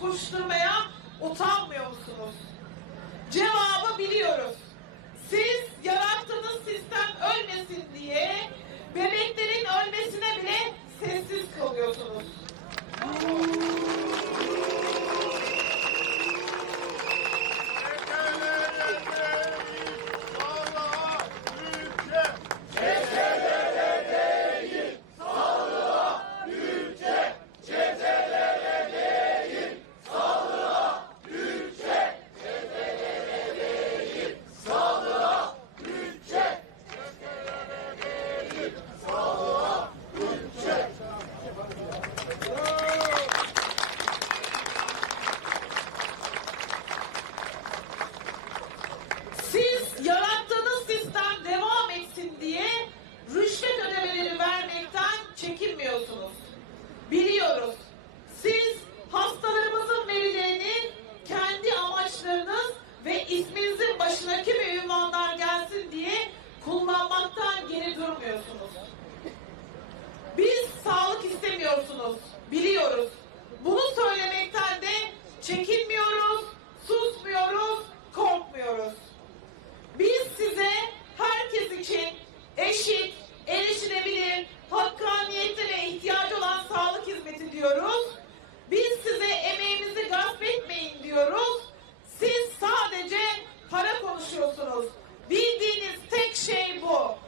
koşturmaya utanmıyor musunuz? Cevabı biliyoruz. sormuyorsunuz. Biz sağlık istemiyorsunuz. Biliyoruz. Bunu söylemekten de çekinmiyoruz, susmuyoruz, korkmuyoruz. Biz size herkes için eşit, erişilebilir, hakkaniyetli ve ihtiyacı olan sağlık hizmeti diyoruz. Biz size emeğimizi gasp etmeyin diyoruz. Siz sadece para konuşuyorsunuz. Bildiğiniz tek şey bu.